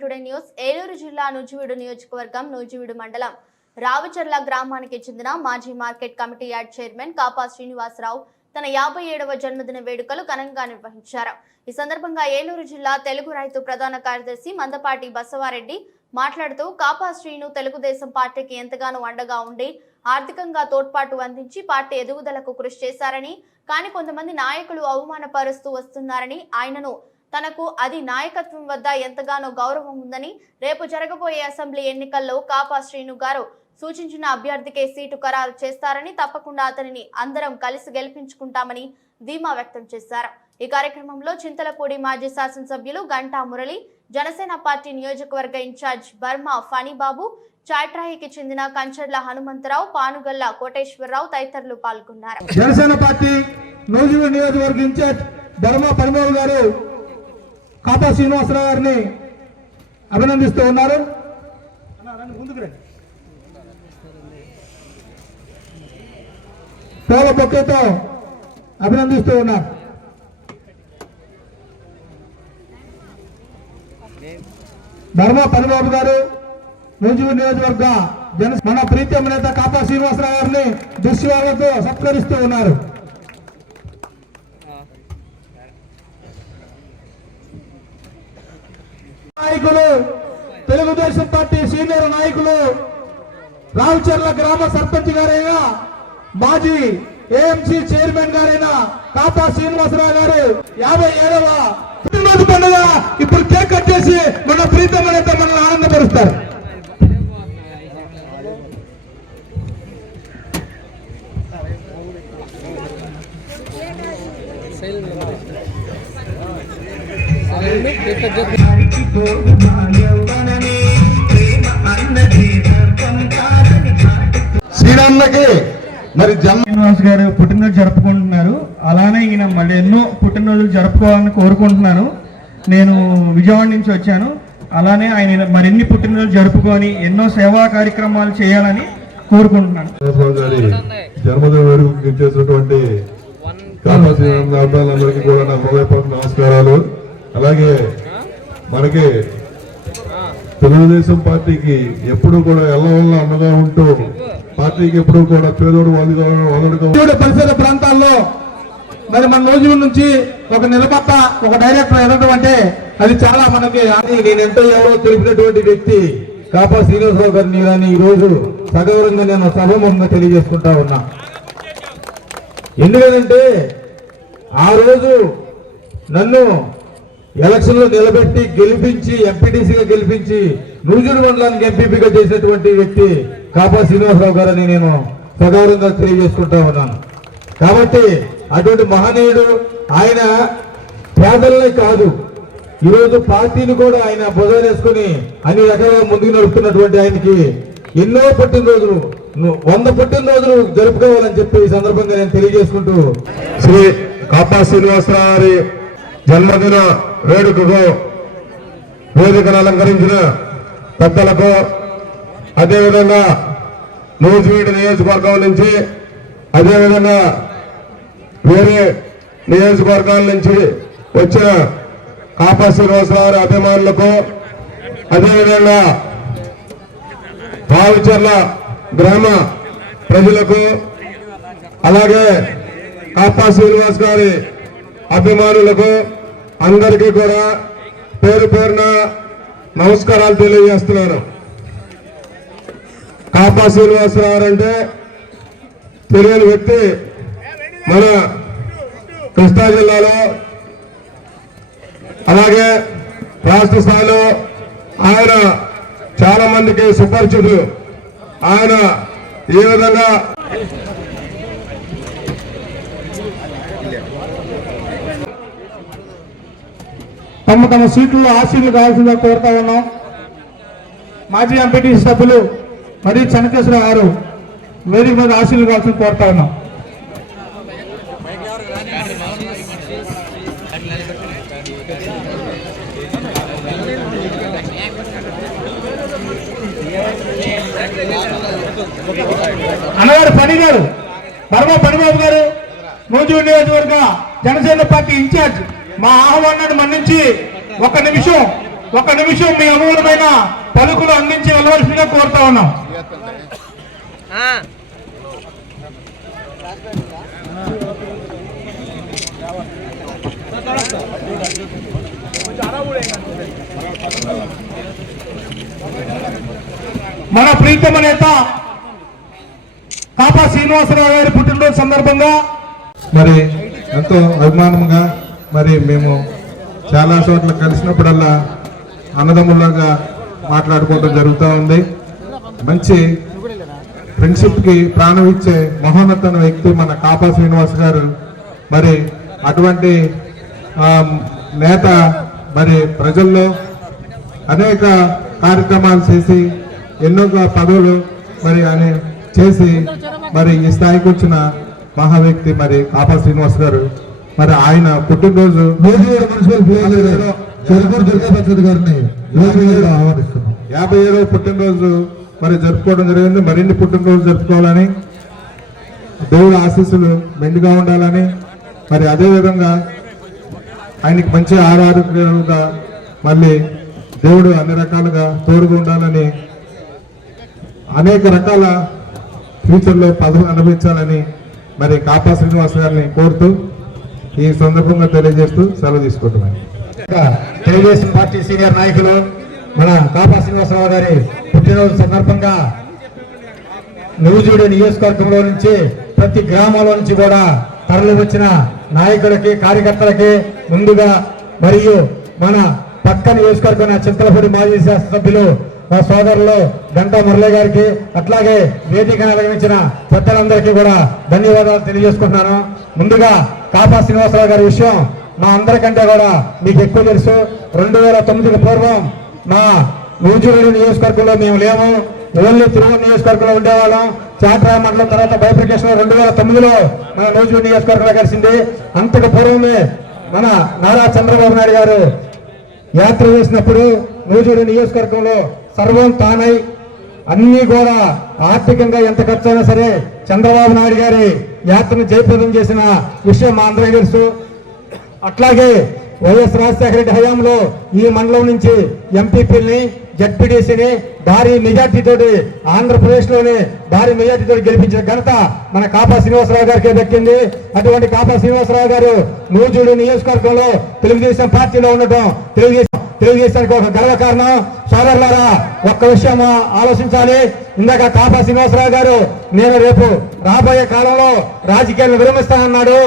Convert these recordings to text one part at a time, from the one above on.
Today news. Eluru జిల్లా నూజివీడు నియోజకవర్గం నూజివీడు మండలం రావచర్ల గ్రామానికి చెందిన మాజీ market committee yard chairman Kapa Srinivasarao తన 57వ జన్మదిన వేడుకలు ఘనంగా నిర్వహించారు. ఈ సందర్భంగా ఏలూరు జిల్లా తెలుగు రైతు ప్రధాన కార్యదర్శి మందపాటి బసవారెడ్డి మాట్లాడుతూ కాపా శ్రీను తెలుగుదేశం పార్టీకి ఎంతగానో అండగా ఉండి ఆర్థికంగా తోడ్పాటు అందించి పార్టీ ఎదుగుదలకు కృషి చేశారని, కానీ కొంతమంది నాయకులు అవమానపరుస్తూ వస్తున్నారని, ఆయనను తనకు అది నాయకత్వం వద్ద ఎంతగానో గౌరవం ఉందని, రేపు జరగబోయే అసెంబ్లీ ఎన్నికల్లో కాపా శ్రీను గారు సూచించిన అభ్యర్థికే సీటు ఖరారు చేస్తారని, తప్పకుండా అతనిని అందరం కలిసి గెలిపించుకుంటామని ధీమా వ్యక్తం చేశారు. ఈ కార్యక్రమంలో చింతలపూడి మాజీ శాసనసభ్యులు గంటా మురళి, జనసేన పార్టీ నియోజకవర్గ ఇన్ఛార్జ్ బర్మా ఫణిబాబు, చాట్రాయికి చెందిన కంచర్ల హనుమంతరావు, పానుగల్ల కోటేశ్వరరావు తదితరులు పాల్గొన్నారు. జనసేన పార్టీ నూజివీడు నియోజకవర్గ ఇన్ఛార్జ్ బర్మా ఫణిబాబు గారు కాపా శ్రీనివాసరావు గారిని అభినందిస్తూ ఉన్నారు. పూల బొకేతో అభినందిస్తూ ఉన్నారు. బర్మా ఫణిబాబు గారు నూజివీడు నియోజకవర్గ మన ప్రీతమ నేత కాపా శ్రీనివాసరావు గారిని దుశ్యాలతో సత్కరిస్తూ ఉన్నారు. నాయకులు, తెలుగుదేశం పార్టీ సీనియర్ నాయకులు, రావుచర్ల గ్రామ సర్పంచ్ గారైన మాజీ ఏఎంసీ చైర్మన్ గారైన కాపా శ్రీనివాసరావు గారు 57వ పుట్టినరోజు పండుగ ఇప్పుడు కేక్ కట్ చేసి మన ప్రీతమ నేత మనల్ని ఆనందపరుస్తారు. శ్రీరామ్కి మరి శ్రీనివాస్ గారు పుట్టినరోజు జరుపుకుంటున్నారు. అలానే ఈయన మళ్ళీ ఎన్నో పుట్టినరోజులు జరుపుకోవాలని కోరుకుంటున్నాను. నేను విజయవాడ నుంచి వచ్చాను. అలానే ఆయన మరిన్ని పుట్టినరోజులు జరుపుకొని ఎన్నో సేవా కార్యక్రమాలు చేయాలని కోరుకుంటున్నాను. జన్మదిన వేడుకలు చేసినటువంటి కాపా శ్రీనివాసరావుకి కూడా నా హృదయపూర్వక నమస్కారాలు. అలాగే మనకి తెలుగుదేశం పార్టీకి ఎప్పుడు కూడా ఎల్లవల్ల అండగా ఉంటూ పార్టీకి ఎప్పుడు కూడా పేదోడు పరిసర ప్రాంతాల్లో మరి మన నూజివీడు నుంచి ఒక నిలబత్త ఒక డైరెక్టర్ ఎదగడం అంటే అది చాలా మనకి నేను ఎంతో ఎవరో తెలిపినటువంటి వ్యక్తి కాపా శ్రీనివాసరావు గారిని కానీ ఈ రోజు సగౌరవంగా నేను సభముఖంగా తెలియజేసుకుంటా ఉన్నా. ఎందుకంటే ఆ రోజు నన్ను ఎలక్షన్ లో నిలబెట్టి గెలిపించి ఎంపీటీసీగా గెలిపించి నూజివీడు మండలానికి ఎంపీపీగా చేసినటువంటి వ్యక్తి కాపా శ్రీనివాసరావు గారని నేను సగౌరవంగా తెలియజేసుకుంటా ఉన్నాను. కాబట్టి అటువంటి మహనీయుడు ఆయన పేదలనే కాదు, ఈరోజు పార్టీని కూడా ఆయన భుజానేసుకుని అన్ని రకాలుగా ముందుకు నడుపుతున్నటువంటి ఆయనకి ఎన్నో పుట్టినరోజులు 100 పుట్టినరోజులు జరుపుకోవాలని చెప్పి ఈ సందర్భంగా నేను తెలియజేసుకుంటూ శ్రీ కాపా శ్రీనివాసరావు గారి జన్మదిన వేడుకకు వేదికను అలంకరించిన పెద్దలకు, అదేవిధంగా నూజివీడు నియోజకవర్గం నుంచి అదేవిధంగా వేరే నియోజకవర్గాల నుంచి వచ్చిన కాపా శ్రీనివాసరావు అభిమానులకు, అదేవిధంగా రావుచర్ల గ్రామ ప్రజలకు, అలాగే కాపా శ్రీనివాస్ గారి అభిమానులకు అందరికీ కూడా పేరు పేరున నమస్కారాలు తెలియజేస్తున్నాను. కాపా శ్రీనివాసరావు అంటే తెలియని వ్యక్తి మన కృష్ణా జిల్లాలో అలాగే రాష్ట్ర స్థాయిలో ఆయన చాలా మందికి సుపరిచితులు. ఆయన ఈ విధంగా తమ సీట్లలో ఆశీర్లు కావాల్సిందిగా కోరుతా ఉన్నాం. మాజీ ఎంపీటీసీ సభ్యులు మరి చెన్నకేశ్వరరావు గారు వేదిక మీద ఆశీర్లు కావాల్సింది కోరుతా ఉన్నాం. అన్నగారు పని గారు బర్మా ఫణిబాబు గారు నూజివీడు నియోజకవర్గ జనసేన పార్టీ ఇన్ఛార్జ్ మా ఆహ్వానాన్ని మన్నించి 1 నిమిషం ఒక నిమిషం మీ అమూల్యమైన పలుకులు అందించి వెళ్ళవలసిందిగా కోరుతా ఉన్నాం. మన ప్రీతమ నేత కాపా శ్రీనివాసరావు గారి పుట్టినరోజు సందర్భంగా మరి ఎంతో అభిమానంగా మరి మేము చాలా చోట్ల కలిసినప్పుడల్లా అన్నదమ్ములాగా మాట్లాడుకోవడం జరుగుతూ ఉంది. మంచి ఫ్రెండ్షిప్కి ప్రాణం ఇచ్చే మహోన్నతమైన వ్యక్తి మన కాపా శ్రీనివాస్ గారు. మరి అటువంటి నేత మరి ప్రజల్లో అనేక కార్యక్రమాలు చేసి ఎన్నో పదవులు మరి అని చేసి మరి ఈ స్థాయికి వచ్చిన మహా వ్యక్తి మరి కాపా శ్రీనివాస్ గారు. మరి ఆయన పుట్టినరోజు గారిని 57వ పుట్టినరోజు మరి జరుపుకోవడం జరిగింది. మరిన్ని పుట్టినరోజు జరుపుకోవాలని, దేవుడు ఆశీస్సులు మెండుగా ఉండాలని, మరి అదేవిధంగా ఆయనకి మంచి ఆరోగ్యాలుగా మళ్ళీ దేవుడు అన్ని రకాలుగా తోడుగా ఉండాలని, అనేక రకాల ఫ్యూచర్లో పదవులు అనుభవించాలని మరి కాపా శ్రీనివాస్ గారిని కోరుతూ ఈ సందర్భంగా తెలియజేస్తూ సెలవు తీసుకుంటున్నాను. తెలుగుదేశం పార్టీ సీనియర్ నాయకులు మన కాపా శ్రీనివాసరావు గారి పుట్టినరోజు సందర్భంగా నూజివీడు నియోజకవర్గంలో నుంచి ప్రతి గ్రామంలో నుంచి కూడా తరలి వచ్చిన నాయకులకి, కార్యకర్తలకి ముందుగా, మరియు మన పక్క నియోజకవర్గం చింతలపూడి మాజీ శాసనసభ్యులు మా సోదరులు గంటా మురళి గారికి, అట్లాగే వేదిక నిర్వహించిన పెద్దలందరికీ కూడా ధన్యవాదాలు తెలియజేసుకుంటున్నాను. ముందుగా కాపా శ్రీనివాసరావు గారి విషయం మా అందరికంటే కూడా మీకు ఎక్కువ తెలుసు. 2009కి పూర్వం మా నూజివీడు నియోజకవర్గంలో మేము లేము, ఓన్లీ తిరువూరు నియోజకవర్గంలో ఉండేవాళ్ళం. చాట్రా మండలం తర్వాత బైఫికేషన్ 2009లో మన నూజివీడు నియోజకవర్గంలో కలిసింది. అంతకు పూర్వమే మన నారా చంద్రబాబు నాయుడు గారు యాత్ర చేసినప్పుడు నూజివీడు నియోజకవర్గంలో సర్వం తానై అన్ని కూడా ఆర్థికంగా ఎంత ఖర్చు అయినా సరే చంద్రబాబు నాయుడు గారి యాత్రను జయప్రదం చేసిన విషయం మా అందరికీ తెలుసు. అట్లాగే వైఎస్ రాజశేఖర రెడ్డి హయాంలో ఈ మండలం నుంచి ఎంపీపీని, జడ్పీటీసీని భారీ మెజార్టీతో ఆంధ్రప్రదేశ్ లోనే భారీ మెజార్టీతో గెలిపించిన ఘనత మన కాపా శ్రీనివాసరావు గారికి దక్కింది. అటువంటి కాపా శ్రీనివాసరావు గారు నూజివీడు నియోజకవర్గంలో తెలుగుదేశం పార్టీలో ఉండటం తెలుగుదేశానికి ఒక గర్వకారణం. సోదరులారా, ఒక్క విషయం ఆలోచించాలి. ఇందాక కాపా శ్రీనివాసరావు గారు నేను రేపు రాబోయే కాలంలో రాజకీయాలను విరమిస్తానన్నాడు.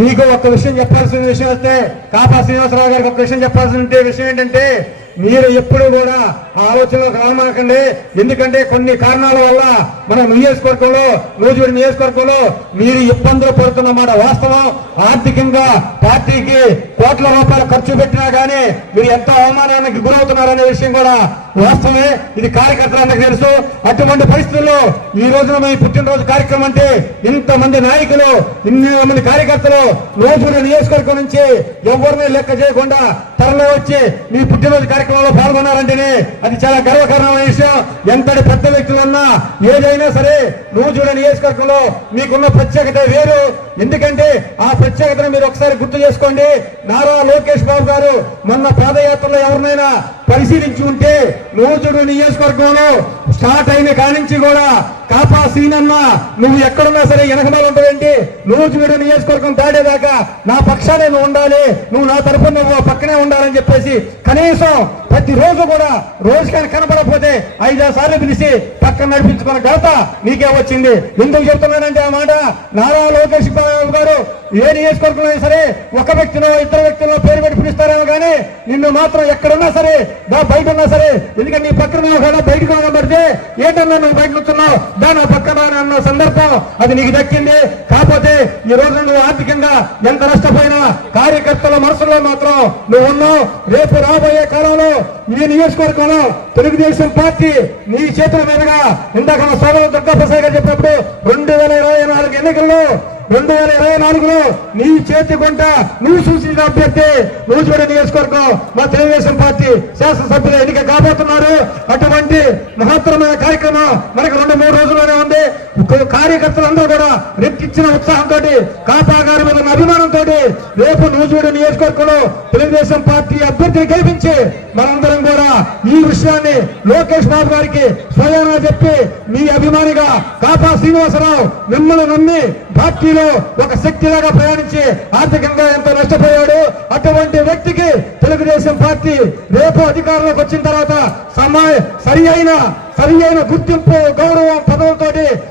మీకు ఒక్క విషయం చెప్పాల్సిన విషయం వస్తే, కాపా శ్రీనివాసరావు గారికి ఒక విషయం చెప్పాల్సిన విషయం ఏంటంటే, మీరు ఎప్పుడు కూడా ఆలోచనలకు రామాకండి. ఎందుకంటే కొన్ని కారణాల వల్ల మన నియోజకవర్గంలో, నూజివీడు నియోజకవర్గంలో మీరు ఇబ్బందులు పడుతున్నమాట వాస్తవం. ఆర్థికంగా పార్టీకి కోట్ల రూపాయలు ఖర్చు పెట్టినా కానీ మీరు ఎంతో అవమానానికి గురవుతున్నారనే విషయం కూడా వాస్తవమే. ఇది కార్యకర్తలందరికీ తెలుసు. అటువంటి పరిస్థితుల్లో ఈ రోజున మీ పుట్టినరోజు కార్యక్రమం అంటే ఇంతమంది నాయకులు, ఇన్ని మంది కార్యకర్తలు నూజివీడు నియోజకవర్గం నుంచి ఎవరిని లెక్క చేయకుండా తరలి వచ్చి మీ పుట్టినరోజు కార్యక్రమంలో పాల్గొన్నారంటేనే అది చాలా గర్వకారణమైన విషయం. ఎంతటి పెద్ద వ్యక్తులు ఉన్నా ఏదైనా సరే నూజివీడు నియోజకవర్గంలో మీకున్న ప్రత్యేకత వేరు. ఎందుకంటే ఆ ప్రత్యేకతను మీరు ఒకసారి గుర్తు చేసుకోండి. నారా లోకేష్ బాబు గారు మొన్న పాదయాత్రలో ఎవరినైనా పరిశీలించి ఉంటే నూజివీడు నియోజకవర్గంలో స్టార్ట్ అయిన కానించి కూడా కాపా సీనన్న నువ్వు ఎక్కడున్నా సరే వెనకమాల ఉంటావేంటి, నూజివీడు నియోజకవర్గం దాటేదాకా నా పక్షానే నువ్వు ఉండాలి, నువ్వు నా తరఫున నువ్వు పక్కనే ఉండాలని చెప్పేసి కనీసం ప్రతిరోజు కూడా రోజుకైనా కనపడకపోతే 5-6 సార్లు పిలిచి పక్కన నడిపించుకున్న ఘనత నీకే వచ్చింది. ఎందుకు చెప్తున్నానంటే ఆ మాట, నారా లోకేష్ బాబు గారు ఏ నియోజకవర్గంలో సరే ఒక వ్యక్తిలో ఇద్దరు వ్యక్తుల్లో పేరు పెట్టి పిలుస్తారేమో కానీ నిన్ను మాత్రం ఎక్కడున్నా సరే బయట ఉన్నా సరే, ఎందుకంటే నీ పక్కన బయటకు కనబడితే ఏంటన్నా నువ్వు బయట నుంచున్నావు దాని పక్కన అన్న సందర్భం అది నీకు దక్కింది. కాకపోతే ఈ రోజు నువ్వు ఆర్థికంగా ఎంత నష్టపోయినా కార్యకర్తల మనసులో మాత్రం నువ్వు ఉన్నావు. రేపు రాబోయే కాలంలో ఈ నియోజకవర్గంలో తెలుగుదేశం పార్టీ నీ చేతుల మీదుగా, ఇందాక మా సోదరుడు దుర్గా ప్రసాద్ గారు చెప్పినప్పుడు 2024 ఎన్నికల్లో 2024లో నీ చేతి కొంట నువ్వు సూచించిన అభ్యర్థి నూజివీడు నియోజకవర్గం మా తెలుగుదేశం పార్టీ శాసనసభ్యులు ఎన్నిక కాబోతున్నారు. అటువంటి మహత్తరమైన కార్యక్రమం మనకు 2-3 రోజుల్లోనే ఉంది. కార్యకర్తలందరూ కూడా రెట్టిచ్చిన ఉత్సాహంతో కాపా గారి మీద ఉన్న అభిమానంతో రేపు నూజివీడు నియోజకవర్గంలో తెలుగుదేశం పార్టీ అభ్యర్థిని గెలిపించి మనందరం కూడా ఈ విషయాన్ని లోకేష్ బాబు గారికి స్వయంగా చెప్పి మీ అభిమానిగా కాపా శ్రీనివాసరావు మిమ్మల్ని నమ్మి పార్టీలో ఒక శక్తిలాగా ప్రయాణించి ఆర్థికంగా ఎంతో నష్టపోయాడు. అటువంటి వ్యక్తికి తెలుగుదేశం పార్టీ రేపు అధికారంలోకి వచ్చిన తర్వాత సరి అయిన గుర్తింపు గౌరవం పదవులతో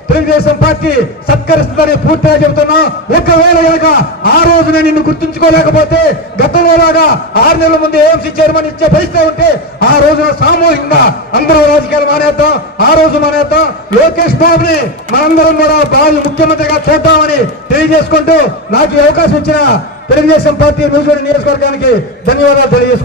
తెలుగుదేశం పార్టీ సత్కరిస్తుందని పూర్తిగా చెబుతున్నా. ఒకవేళ కనుక ఆ రోజున నిన్ను గుర్తుంచుకోలేకపోతే గతంలో లాగా 6 నెలల ముందు ఏఎంసీ చైర్మన్ ఇచ్చే పరిస్థితి ఉంటే ఆ రోజున సామూహికంగా అందరూ రాజకీయాలు మానేద్దాం. ఆ రోజు మానేద్దాం. లోకేష్ బాబుని మనందరం కూడా బాగా ముఖ్యమంత్రిగా చూద్దామని తెలియజేసుకుంటూ నాకు ఈ అవకాశం ఇచ్చిన తెలుగుదేశం పార్టీ నూజివీడు నియోజకవర్గానికి ధన్యవాదాలు తెలియజేసుకుంటాం.